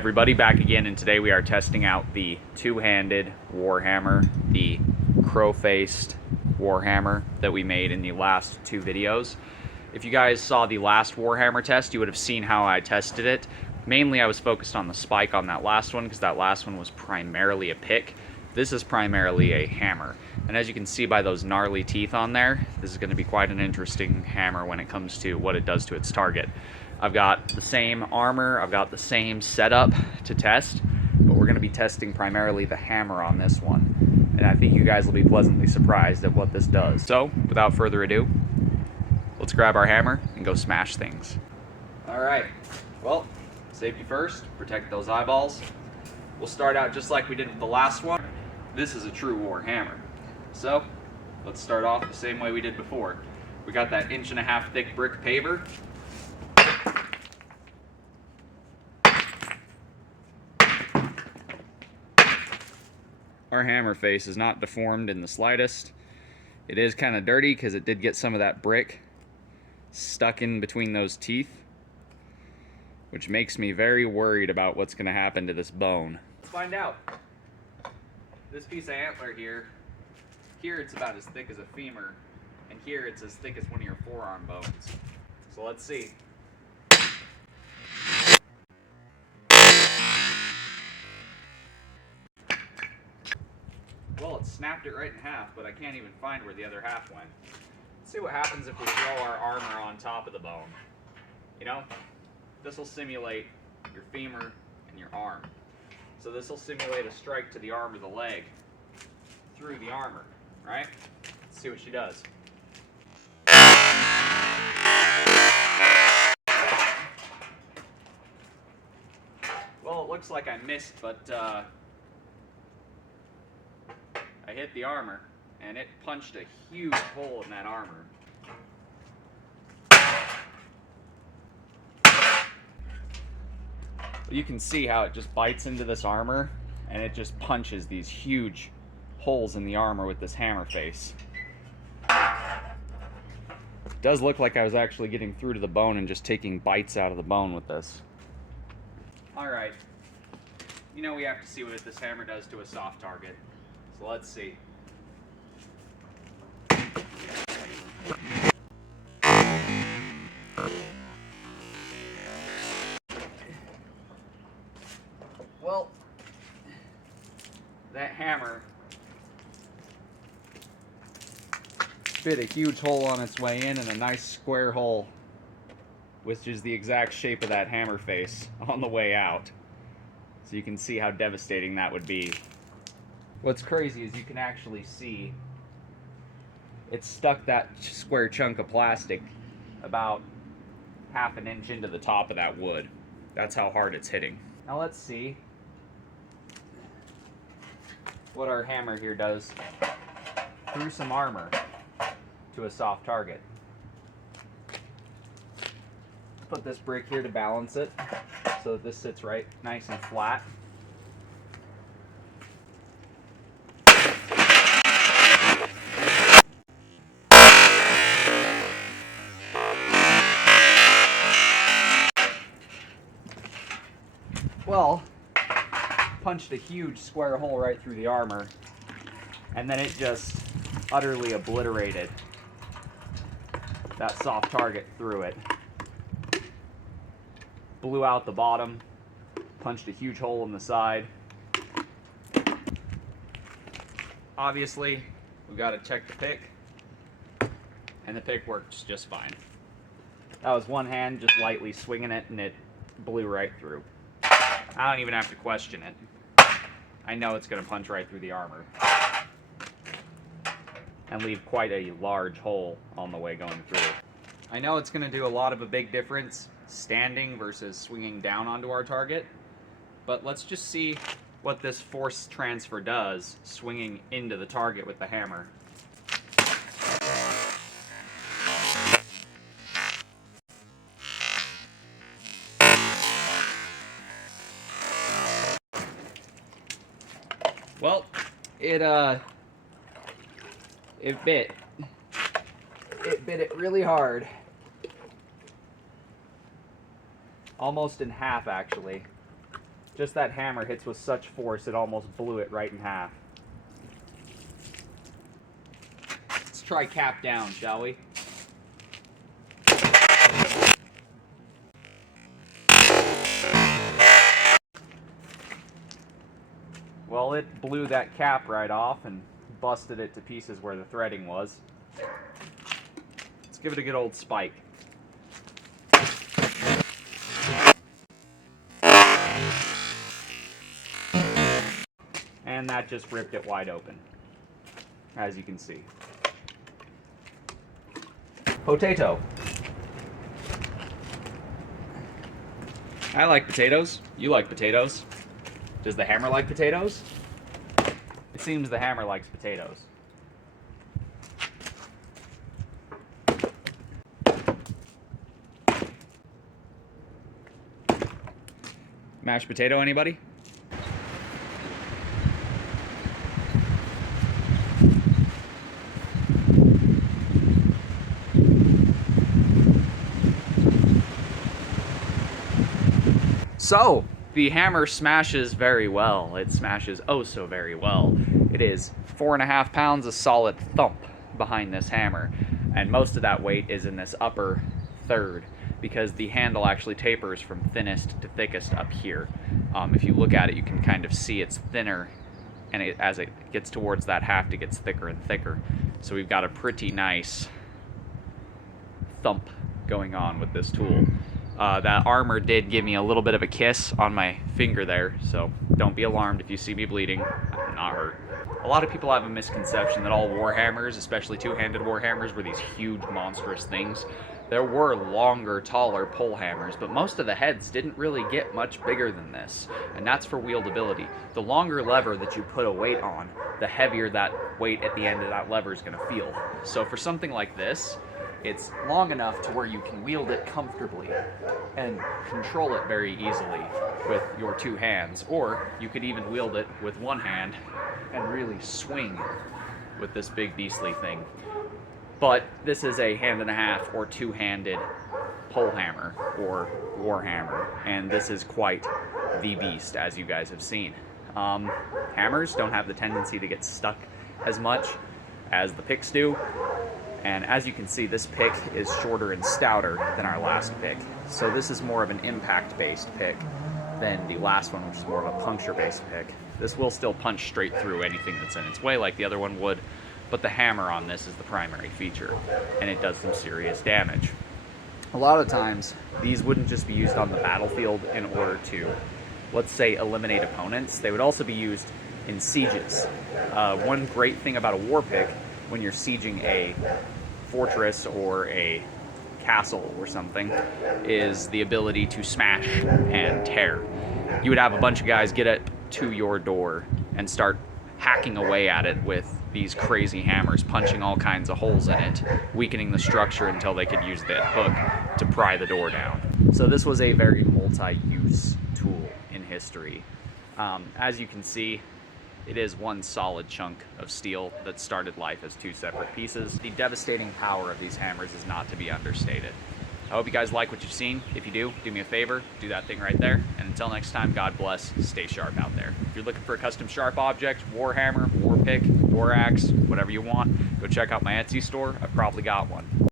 Everybody, back again, and today we are testing out the two-handed Warhammer, the crow-faced Warhammer that we made in the last two videos. If you guys saw the last Warhammer test, you would have seen how I tested it. Mainly I was focused on the spike on that last one because that last one was primarily a pick. This is primarily a hammer. And as you can see by those gnarly teeth on there, this is going to be quite an interesting hammer when it comes to what it does to its target. I've got the same armor, I've got the same setup to test, but we're going to be testing primarily the hammer on this one. And I think you guys will be pleasantly surprised at what this does. So, without further ado, let's grab our hammer and go smash things. Alright, well, safety first, protect those eyeballs. We'll start out just like we did with the last one. This is a true Warhammer. So, let's start off the same way we did before. We got that 1.5 inch thick brick paver. Our hammer face is not deformed in the slightest. It is kind of dirty because it did get some of that brick stuck in between those teeth, which makes me very worried about what's going to happen to this bone. Let's find out. This piece of antler here it's about as thick as a femur, and here it's as thick as one of your forearm bones. So let's see. Well, it snapped it right in half, but I can't even find where the other half went. Let's see what happens if we throw our armor on top of the bone. You know, this will simulate your femur and your arm. So this will simulate a strike to the arm or the leg through the armor, right? Let's see what she does. Well, it looks like I missed, but I hit the armor, and it punched a huge hole in that armor. You can see how it just bites into this armor, and it just punches these huge holes in the armor with this hammer face. It does look like I was actually getting through to the bone and just taking bites out of the bone with this. Alright, you know we have to see what this hammer does to a soft target. So let's see. Well, that hammer bit a huge hole on its way in and a nice square hole, which is the exact shape of that hammer face on the way out. So you can see how devastating that would be. What's crazy is you can actually see it stuck that square chunk of plastic about 1/2 inch into the top of that wood. That's how hard it's hitting. Now let's see what our hammer here does through some armor to a soft target. Put this brick here to balance it so that this sits right nice and flat. Well, punched a huge square hole right through the armor, and then it just utterly obliterated that soft target through it. Blew out the bottom, punched a huge hole in the side. Obviously, we've got to check the pick, and the pick works just fine. That was one hand just lightly swinging it, and it blew right through. I don't even have to question it. I know it's going to punch right through the armor and leave quite a large hole on the way going through. I know it's going to do a big difference standing versus swinging down onto our target, but let's just see what this force transfer does swinging into the target with the hammer. Well, it bit. It bit it really hard. Almost in half, actually. Just that hammer hits with such force, it almost blew it right in half. Let's try cap down, shall we? Well, it blew that cap right off and busted it to pieces where the threading was. Let's give it a good old spike. And that just ripped it wide open, as you can see. Potato. I like potatoes. You like potatoes. Does the hammer like potatoes? It seems the hammer likes potatoes. Mashed potato, anybody? So, the hammer smashes very well. It smashes oh so very well. It is 4.5 pounds of solid thump behind this hammer, and most of that weight is in this upper third because the handle actually tapers from thinnest to thickest up here. If you look at it, you can kind of see it's thinner, and as it gets towards that haft, it gets thicker and thicker. So we've got a pretty nice thump going on with this tool. That armor did give me a little bit of a kiss on my finger there, so don't be alarmed if you see me bleeding. I'm not hurt. A lot of people have a misconception that all Warhammers, especially two-handed Warhammers, were these huge, monstrous things. There were longer, taller pole hammers, but most of the heads didn't really get much bigger than this, and that's for wieldability. The longer lever that you put a weight on, the heavier that weight at the end of that lever is going to feel. So for something like this, it's long enough to where you can wield it comfortably and control it very easily with your two hands, or you could even wield it with one hand and really swing with this big beastly thing. But this is a 1.5 or two-handed pole hammer or warhammer, and this is quite the beast, as you guys have seen. Hammers don't have the tendency to get stuck as much as the picks do. And as you can see, this pick is shorter and stouter than our last pick. So this is more of an impact-based pick than the last one, which is more of a puncture-based pick. This will still punch straight through anything that's in its way like the other one would, but the hammer on this is the primary feature, and it does some serious damage. A lot of times, these wouldn't just be used on the battlefield in order to, let's say, eliminate opponents. They would also be used in sieges. One great thing about a war pick when you're sieging a fortress or a castle or something is the ability to smash and tear. You would have a bunch of guys get it to your door and start hacking away at it with these crazy hammers, punching all kinds of holes in it, weakening the structure until they could use that hook to pry the door down. So this was a very multi-use tool in history. As you can see, it is one solid chunk of steel that started life as two separate pieces. The devastating power of these hammers is not to be understated. I hope you guys like what you've seen. If you do me a favor, do that thing right there. And until next time, God bless, stay sharp out there. If you're looking for a custom sharp object, warhammer, war pick, war axe, whatever you want, go check out my Etsy store. I've probably got one.